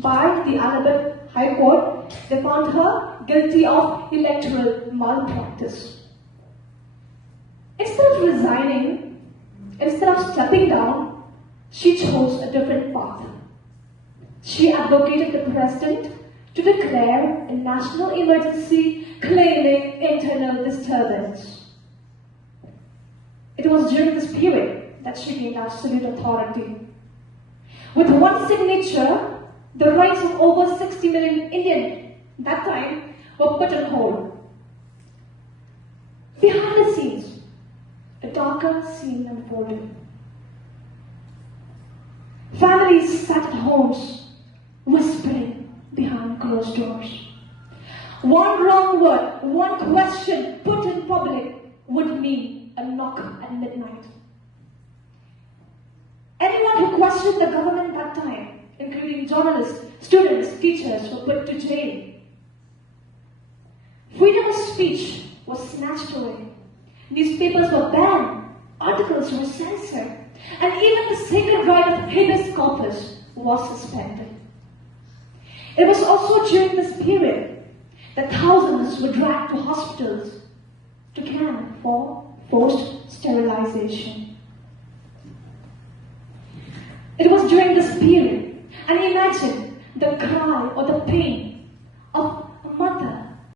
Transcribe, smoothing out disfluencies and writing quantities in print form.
by the Allahabad High Court. They found her guilty of electoral malpractice. Instead of resigning, instead of stepping down, she chose a different path. She advocated the president to declare a national emergency claiming internal disturbance. It was during this period that she gained absolute authority. With one signature, the rights of over 60 million Indians at that time were put on hold. Behind the scenes, a darker scene unfolded. Families sat at homes, whispering behind closed doors. One wrong word, one question put in public would mean a knock at midnight. Anyone who questioned the government at that time, including journalists, students, teachers, were put to jail. Freedom of speech was snatched away. Newspapers were banned, articles were censored, and even the sacred right of habeas corpus was suspended. It was also during this period that thousands were dragged to hospitals to camp for forced sterilization. It was during this period, and imagine the cry or the pain of